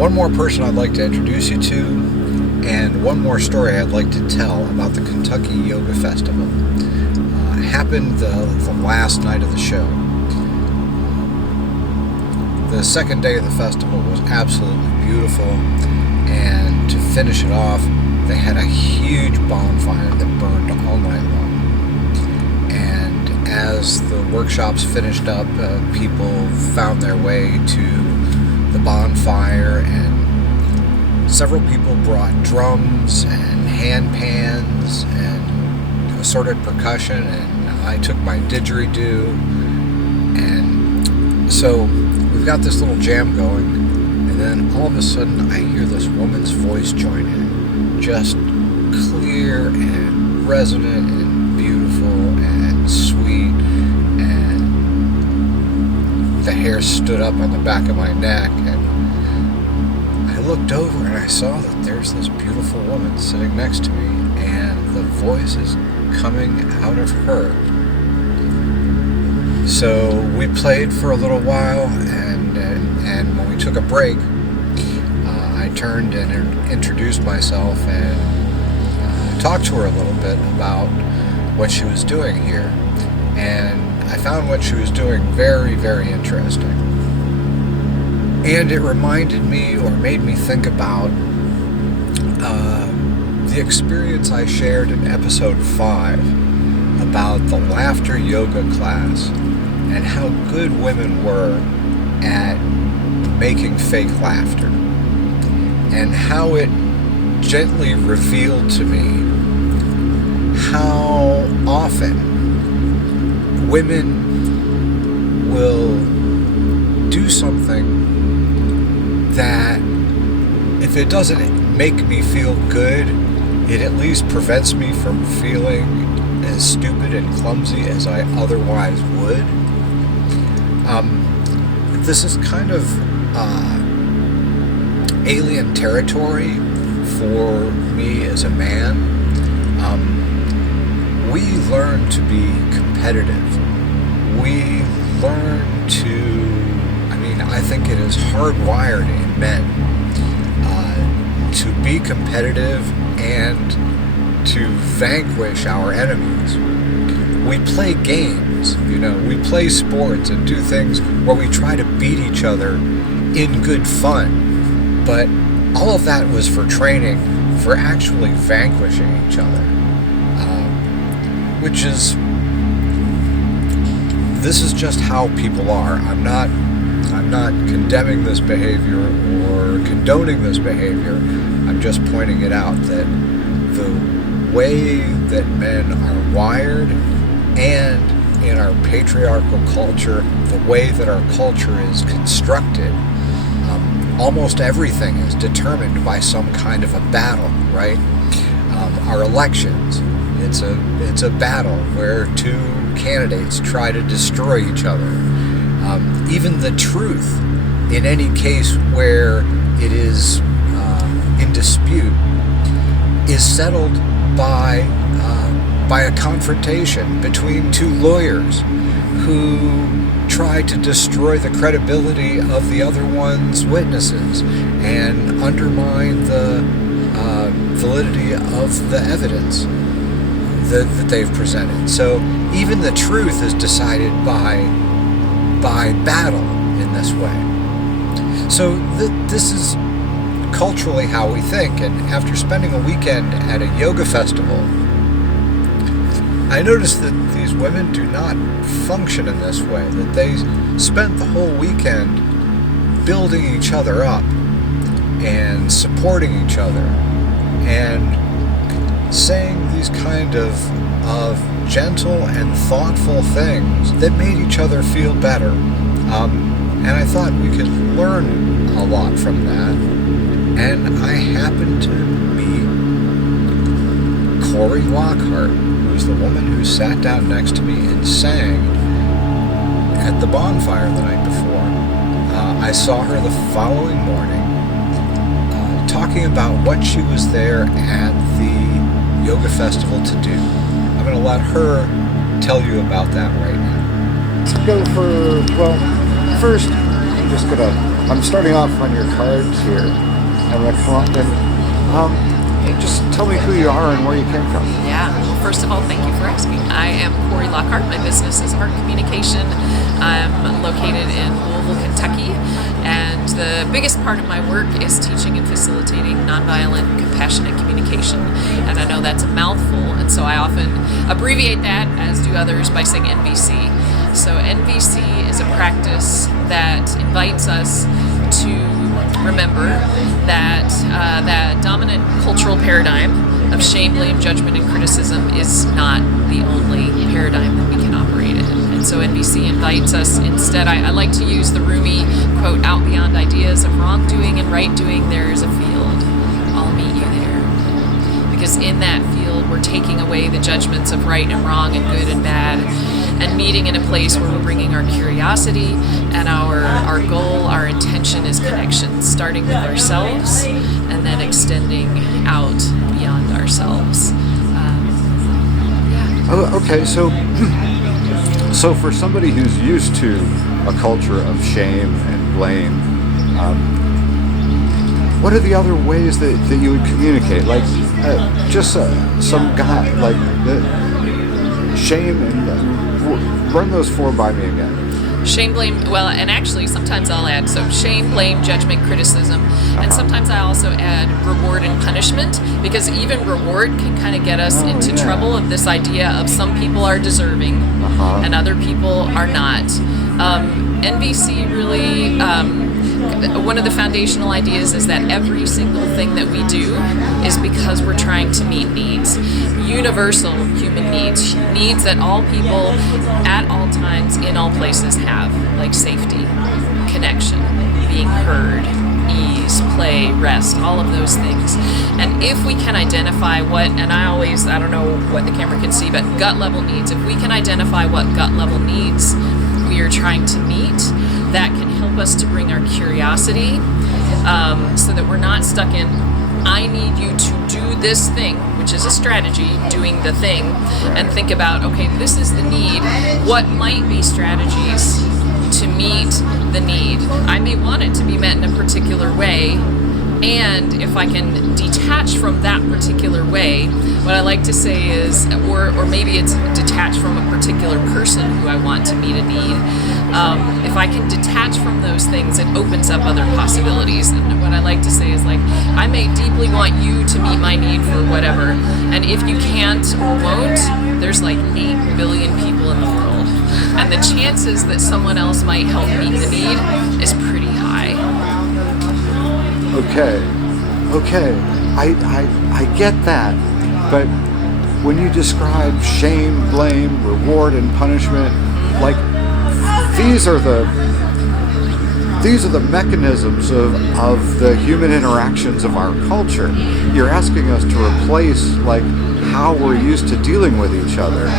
One more person I'd like to introduce you to, and one more story I'd like to tell about the Kentucky Yoga Festival. It happened the last night of the show. The second day of the festival was absolutely beautiful, and to finish it off, they had a huge bonfire that burned all night long. And as the workshops finished up, people found their way to the bonfire, and several people brought drums and hand pans and assorted percussion, and I took my didgeridoo, and so we've got this little jam going, and then all of a sudden I hear this woman's voice join in, just clear and resonant and beautiful and sweet, and the hair stood up on the back of my neck, and I looked over and I saw that there's this beautiful woman sitting next to me, and the voice is coming out of her. So we played for a little while, and when we took a break, I turned and introduced myself and talked to her a little bit about what she was doing here. And I found what she was doing very, very interesting. And it reminded me, or made me think about, the experience I shared in episode 5 about the laughter yoga class and how good women were at making fake laughter, and how it gently revealed to me how often women will do something that, if it doesn't make me feel good, it at least prevents me from feeling as stupid and clumsy as I otherwise would. This is kind of alien territory for me as a man. We learn to be competitive. We learn to, I think it is hardwired in men to be competitive and to vanquish our enemies. We play games, we play sports and do things where we try to beat each other in good fun, but all of that was for training, for actually vanquishing each other, this is just how people are. I'm not condemning this behavior or condoning this behavior. I'm just pointing it out that the way that men are wired, and in our patriarchal culture, the way that our culture is constructed, almost everything is determined by some kind of a battle, right? Our elections, it's a battle where two candidates try to destroy each other. Even the truth, in any case where it is in dispute, is settled by a confrontation between two lawyers who try to destroy the credibility of the other one's witnesses and undermine the validity of the evidence that they've presented. So even the truth is decided by battle in this way. So this is culturally how we think, and after spending a weekend at a yoga festival, I noticed that these women do not function in this way, that they spent the whole weekend building each other up and supporting each other and saying these kind of gentle and thoughtful things that made each other feel better. And I thought we could learn a lot from that. And I happened to meet Corey Lockhart, who was the woman who sat down next to me and sang at the bonfire the night before. I saw her the following morning talking about what she was there at the yoga festival to do. I'm going to let her tell you about that right now. Let's go for, well, first I'm just going to I'm starting off on your cards here. I'm going to come up and just tell me who you are and where you came from. Yeah. Well, first of all, thank you for asking. I am Corey Lockhart. My business is Art Communication. I'm located in Louisville, Kentucky, and the biggest part of my work is teaching and facilitating nonviolent, compassionate communication. And I know that's a mouthful, and so I often abbreviate that, as do others, by saying NVC. So NVC is a practice that invites us to remember that that dominant cultural paradigm of shame, blame, judgment, and criticism is not the only paradigm that we can operate in. And so NVC invites us instead, I like to use the Rumi quote, out beyond ideas of wrongdoing and right doing, there is a field. I'll meet you there. Because in that field, we're taking away the judgments of right and wrong and good and bad, and meeting in a place where we're bringing our curiosity and our goal, our intention is connection, starting with ourselves and then extending out beyond ourselves. Oh, okay, so for somebody who's used to a culture of shame and blame, what are the other ways that you would communicate? Like, just some guy, like the shame and run those four by me again. Shame, blame, well, and actually sometimes I'll add, so shame, blame, judgment, criticism, and sometimes I also add reward and punishment, because even reward can kind of get us into trouble of this idea of some people are deserving and other people are not. NVC really, one of the foundational ideas is that every single thing that we do is because we're trying to meet needs, universal human needs that all people at all times in all places have, like safety, connection, being heard, ease, play, rest, all of those things. And if we can identify what, and I don't know what the camera can see, but gut level needs, if we can identify what gut level needs we are trying to meet, that can help us to bring our curiosity, so that we're not stuck in, I need you to do this thing, which is a strategy, doing the thing, and think about, okay, this is the need. What might be strategies to meet the need? I may want it to be met in a particular way, and if I can detach from that particular way, what I like to say is, or maybe it's detached from a particular person who I want to meet a need. If I can detach from those things, it opens up other possibilities. And what I like to say is, like, I may deeply want you to meet my need for whatever, and if you can't or won't, there's like 8 billion people in the world, and the chances that someone else might help meet the need is pretty high. Okay, I get that, but when you describe shame, blame, reward, and punishment, like, these are the mechanisms of the human interactions of our culture. You're asking us to replace, like, how we're used to dealing with each other.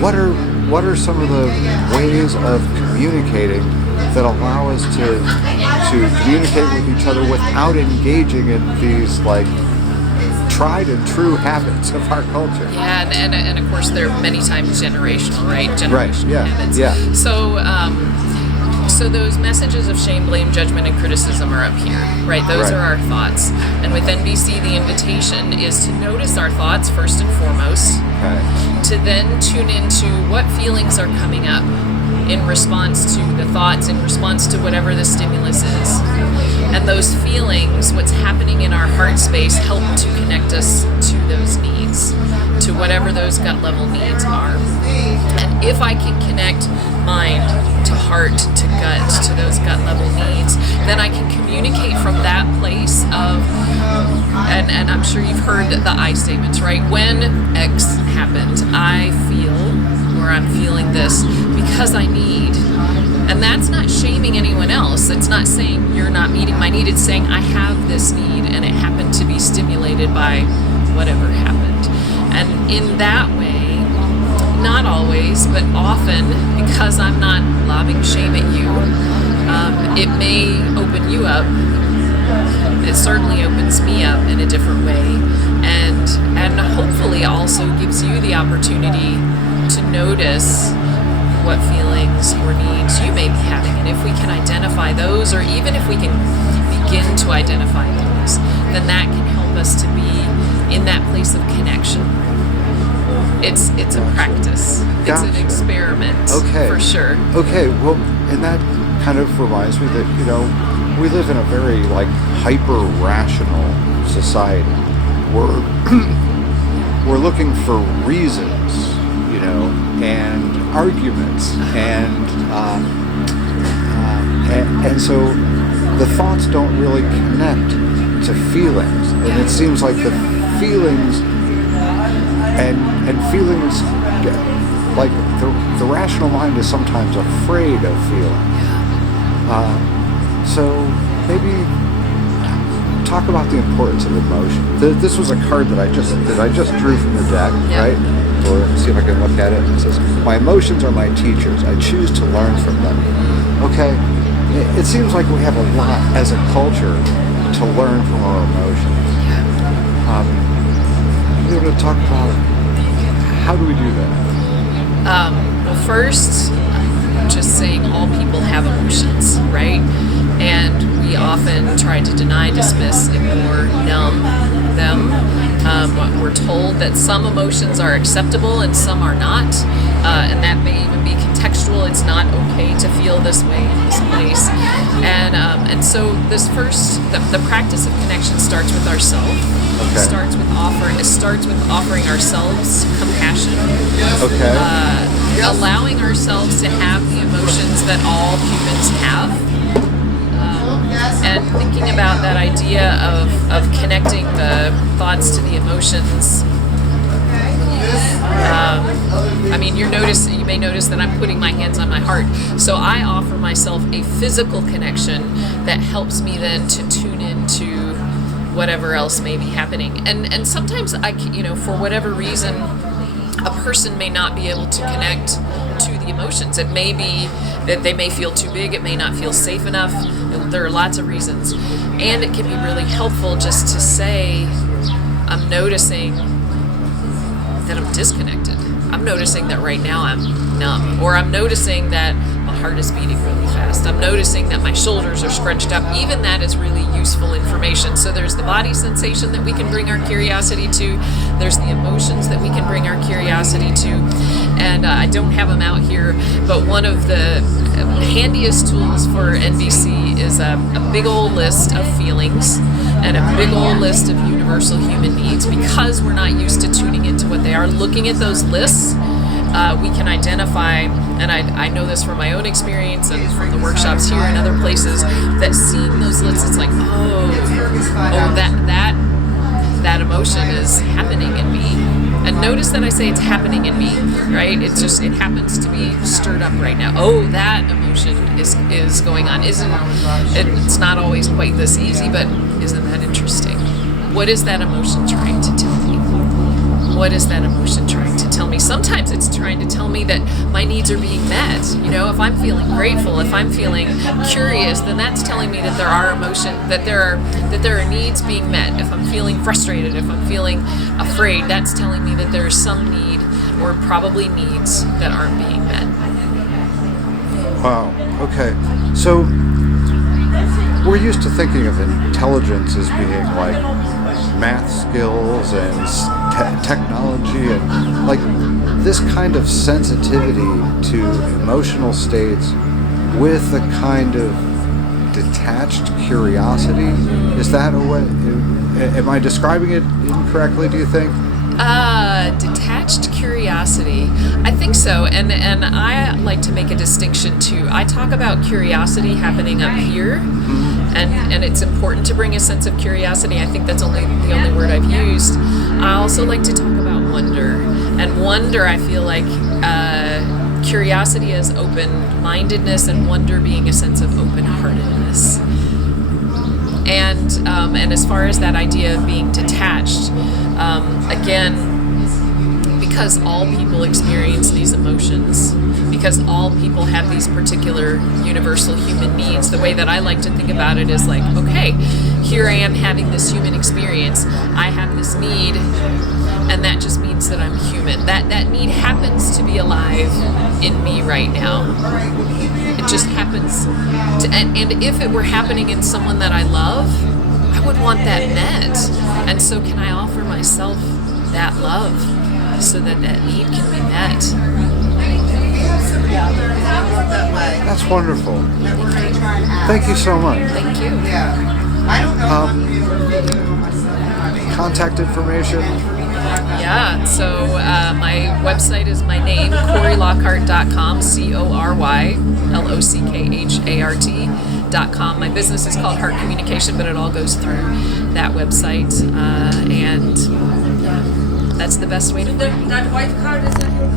What are some of the ways of communicating that allow us to communicate with each other without engaging in these, like, tried and true habits of our culture? Yeah, and of course they're many times generational, right? Generational habits. Yeah. So those messages of shame, blame, judgment, and criticism are up here, right? Those are our thoughts. And with NVC, the invitation is to notice our thoughts first and foremost, to then tune into what feelings are coming up in response to the thoughts, in response to whatever the stimulus is. And those feelings, what's happening in our heart space, help to connect us to those needs, to whatever those gut level needs are. And if I can connect mind to heart, to gut, to those gut level needs, then I can communicate from that place of, and I'm sure you've heard the I statements, right? When X happened, I feel, or I'm feeling this because I need. And that's not shaming anyone else. It's not saying you're not meeting my need. It's saying I have this need and it happened to be stimulated by whatever happened. And in that way, not always, but often, because I'm not lobbing shame at you, it may open you up. It certainly opens me up in a different way. And hopefully also gives you the opportunity to notice what feelings or needs you may be having. And if we can identify those, or even if we can begin to identify those, then that can help us to be in that place of connection. It's a practice. It's an experiment, for sure. Okay, well, and that kind of reminds me that, we live in a very, hyper-rational society. We're looking for reasons, and arguments, and so the thoughts don't really connect to feelings, and it seems like the feelings and feelings, like the rational mind is sometimes afraid of feeling. So maybe talk about the importance of emotion. This was a card that I just drew from the deck, right? Or see if I can look at it. It says, "My emotions are my teachers. I choose to learn from them." Okay, it seems like we have a lot as a culture to learn from our emotions. You want to talk about how do we do that? Well, first, just saying all people have emotions, right? And we often try to deny, dismiss, ignore, numb them. We're told that some emotions are acceptable and some are not, and that may even be contextual. It's not okay to feel this way in this place. And so this first, the practice of connection starts with ourselves. Okay. It starts with offering ourselves compassion. Okay. Allowing ourselves to have the emotions that all humans have. And thinking about that idea of connecting the thoughts to the emotions. You may notice that I'm putting my hands on my heart. So I offer myself a physical connection that helps me then to tune into whatever else may be happening. And sometimes for whatever reason, a person may not be able to connect to the emotions. It may be that they may feel too big, it may not feel safe enough. There are lots of reasons. And it can be really helpful just to say, I'm noticing that I'm disconnected. I'm noticing that right now I'm numb. Or I'm noticing that my heart is beating really fast. I'm noticing that my shoulders are scrunched up. Even that is really useful information. So there's the body sensation that we can bring our curiosity to. There's the emotions that we can bring our curiosity to. And I don't have them out here, but one of the handiest tools for NVC is a big old list of feelings and a big old list of universal human needs. Because we're not used to tuning into what they are, looking at those lists, we can identify, and I know this from my own experience and from the workshops here and other places, that seeing those lists, it's like, that emotion is happening in me. And notice that I say it's happening in me, right? It happens to be stirred up right now. Oh, that emotion is going on. It's not always quite this easy, but isn't that interesting? What is that emotion trying to tell me? What is that emotion trying to tell me? Sometimes it's trying to tell me that my needs are being met. If I'm feeling grateful, if I'm feeling curious, then that's telling me that there are that there are needs being met. If I'm feeling frustrated, if I'm feeling afraid, that's telling me that there's some need, or probably needs, that aren't being met. Wow. Okay. So we're used to thinking of intelligence as being like math skills and technology, and like this kind of sensitivity to emotional states with a kind of detached curiosity. Is that a way? Am I describing it incorrectly, do you think? Detached curiosity. I think so, and I like to make a distinction too. I talk about curiosity happening up here, and it's important to bring a sense of curiosity. I think that's the only word I've used. I also like to talk about wonder, and wonder, I feel like curiosity is open-mindedness, and wonder being a sense of open-heartedness. And as far as that idea of being detached, again, because all people experience these emotions, because all people have these particular universal human needs. The way that I like to think about it is like, okay, here I am having this human experience. I have this need, and that just means that I'm human. That need happens to be alive in me right now. It just happens to, and if it were happening in someone that I love, I would want that met. And so can I offer myself that love so that that need can be met? That's wonderful. Thank you so much. Thank you. Contact information. Yeah, so my website is my name, CoreyLockhart.com, CoreyLockhart.com. My business is called Heart Communication, but it all goes through that website, and yeah, that's the best way to find me. That white card is in your